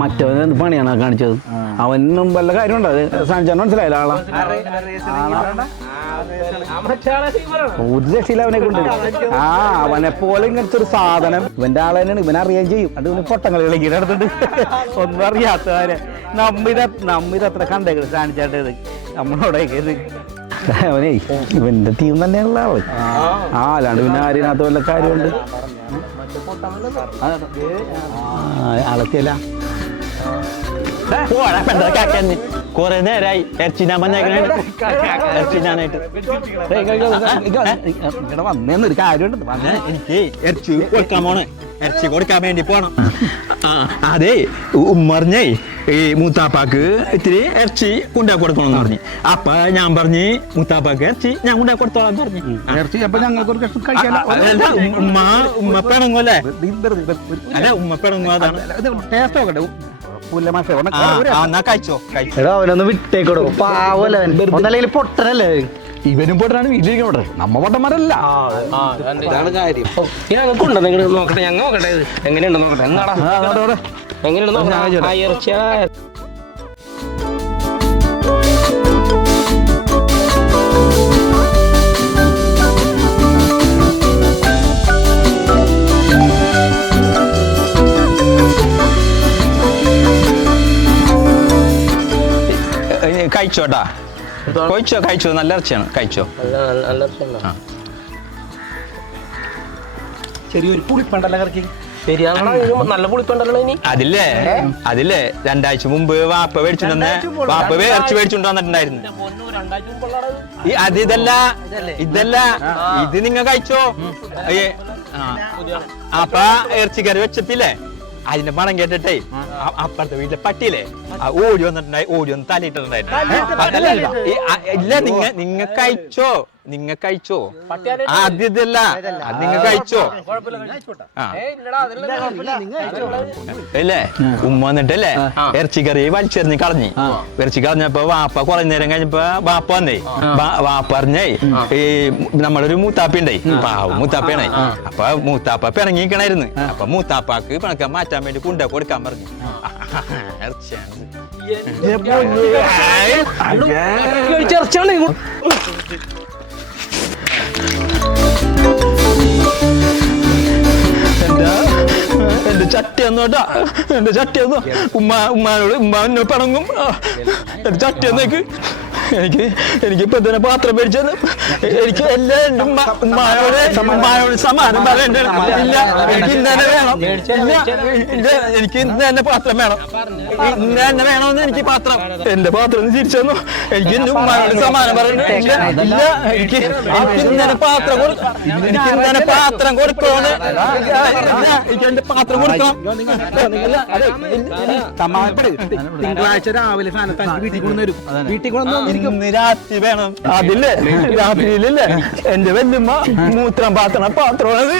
മറ്റവൻ പണിയാണ് കാണിച്ചത്. അവനും വല്ല കാര്യമുണ്ടോ? അത് സാധിച്ചാൽ മനസ്സിലായില്ല ആളാ. ഒരു രക്ഷയില്ല അവനെ കൊണ്ട്. അവനെ പോലെ ഇങ്ങനത്തെ ഒരു സാധനം ഇവന്റെ ആൾ തന്നെയാണ്. ഇവനറിയാൻ ചെയ്യും. അത് ഇവന് പൊട്ടങ്ങൾ കളിക്കിട്ട് എടുത്തിട്ട് ഒന്നും അറിയാത്തവരെ നമ്മിതത്ര കണ്ടേക്കത് സാധിച്ചാട്ടത് നമ്മളോടേക്ക് ഇത് അവനെ ഇവന്റെ ടീം തന്നെയുള്ള ആള്. അല്ലാണ്ട് പിന്നെ ആരിനകത്ത് വല്ല കാര്യമുണ്ട് അളത്തിയല്ല. കൊറേ നേരായി ഇറച്ചിനാൻ വന്നേന്നൊരു കാര്യമുണ്ട്. എനിക്ക് ഇറച്ചി കൊടുക്കാൻ പോണേ, ഇറച്ചി കൊടുക്കാൻ വേണ്ടി പോണം. അതെ ഉമ്മറിഞ്ഞേ ഈ മൂത്താപ്പാക്ക് ഇത്തിരി ഇറച്ചി കൊണ്ടാ കൊടുക്കണമെന്ന് പറഞ്ഞു. അപ്പൊ ഞാൻ പറഞ്ഞ് മൂത്താപ്പാക്ക് ഇറച്ചി ഞാൻ കൊണ്ടാ കൊടുത്തോളാൻ പറഞ്ഞു. ഇറച്ചി അപ്പൊ ഞങ്ങൾക്ക് ഒരു കഷ്ണം കഴിക്കാൻ ഉമ്മ പിണങ്ങുമല്ലേ? അല്ല ഉമ്മ പിണങ്ങും. അതാണ് ടേസ്റ്റ് നോക്കട്ടെ. കഴിച്ചോ. അവനൊന്ന് വിട്ടേക്കോടോ, പാവല്ലേ ഒന്നല്ലെങ്കിൽ പൊട്ടനല്ലേ. ഇവനും പൊട്ടനാണ്, വീട്ടിലിരിക്കട്ടെ. നമ്മ പൊട്ടന്മാരല്ല. ഞങ്ങൾക്കുണ്ടോ? നിങ്ങൾ നോക്കട്ടെ, ഞങ്ങൾ നോക്കട്ടെ എങ്ങനെയുണ്ടോ നോക്കട്ടെ. എന്നാടാ എങ്ങനെയുണ്ടോ നോക്കട്ടെ. ഇറച്ചിയാ കഴിച്ചോട്ടാ. കഴിച്ചോ നല്ല ഇറച്ചിയാണ്. കഴിച്ചോ. ചെറിയൊരു പുളിപ്പണ്ടല്ല കറക്കി നല്ല പുളിപ്പണ്ടല്ലോ. ഇനി അതില്ലേ 2 ആഴ്ച മുമ്പ് വാപ്പ മേടിച്ചിട്ടുണ്ടെന്ന്. വാപ്പ ഇറച്ചി മേടിച്ചുകൊണ്ട് വന്നിട്ടുണ്ടായിരുന്നു. ഇതല്ല ഇത് നിങ്ങൾ കഴിച്ചോ. അപ്പ ഇറച്ചിക്കറി വെച്ചത്തില്ലേ, അതിന്റെ മണം കേട്ടിട്ടേ അപ്പുറത്തെ വീട്ടിലെ പട്ടിയില്ലേ ഓടി വന്ന് തലയിട്ടിട്ടുണ്ടായിരുന്നു. ഇല്ല നിങ്ങ കഴിച്ചോ ആദ്യതല്ല, അത് നിങ്ങൾ കഴിച്ചോ. അല്ലേ ഉമ്മ വന്നിട്ടല്ലേ ഇറച്ചിക്കറി വലിച്ചെറിഞ്ഞ് കളഞ്ഞ്. ഇറച്ചി കളഞ്ഞപ്പോ വാപ്പ കുറെ നേരം കഴിഞ്ഞപ്പോ വാപ്പ വന്നേ. വാപ്പ പറഞ്ഞേ ഈ നമ്മളൊരു മൂത്താപ്പ ഉണ്ടേ, പാവം മൂത്താപ്പയാണേ. അപ്പൊ മൂത്താപ്പ പിണങ്ങിക്കണായിരുന്നു. അപ്പൊ മൂത്താപ്പാക്ക് പിണക്കാൻ മാറ്റാൻ വേണ്ടി കൊണ്ട കൊടുക്കാൻ പറഞ്ഞു. ഇറച്ചിയാണ് എന്റെ ചട്ടിയൊന്നോട്ടാ, എന്റെ ചട്ടിയൊന്നോ. ഉമ്മ എന്നെ പിണങ്ങും. എന്റെ ചട്ടിയൊന്നേക്ക് എനിക്കിപ്പോ തന്നെ പാത്രം മേടിച്ചത്. എനിക്ക് എല്ലാം ഉമ്മയോട് സമാനം പറയണ്ട. ഇല്ല എനിക്ക് ഇന്ന് തന്നെ വേണം. എനിക്ക് ഇന്ന് തന്നെ പാത്രം വേണം. ഇന്ന് തന്നെ വേണമെന്ന് എനിക്ക് പാത്രം. എന്റെ പാത്രം തിരിച്ചു തന്നു. എനിക്ക് എന്റെ ഉമ്മയോട് സമാനം പറയണ്ട. ഇല്ല എനിക്ക് ഇന്ന് തന്നെ പാത്രം കൊടുക്കണം. എനിക്ക് ഇന്ന് തന്നെ പാത്രം കൊടുക്കണമെന്ന്. എനിക്ക് എന്റെ പാത്രം കൊടുക്കണം. തിങ്കളാഴ്ച രാവിലെ വീട്ടിൽ കൊണ്ടുവരും. വീട്ടിൽ കൊണ്ടുവന്നു രാത്രി വേണം. അതില്ലേ രാത്രിയിലല്ലേ എന്റെ വല്യമ്മ മൂത്രം പാത്രമാണത്.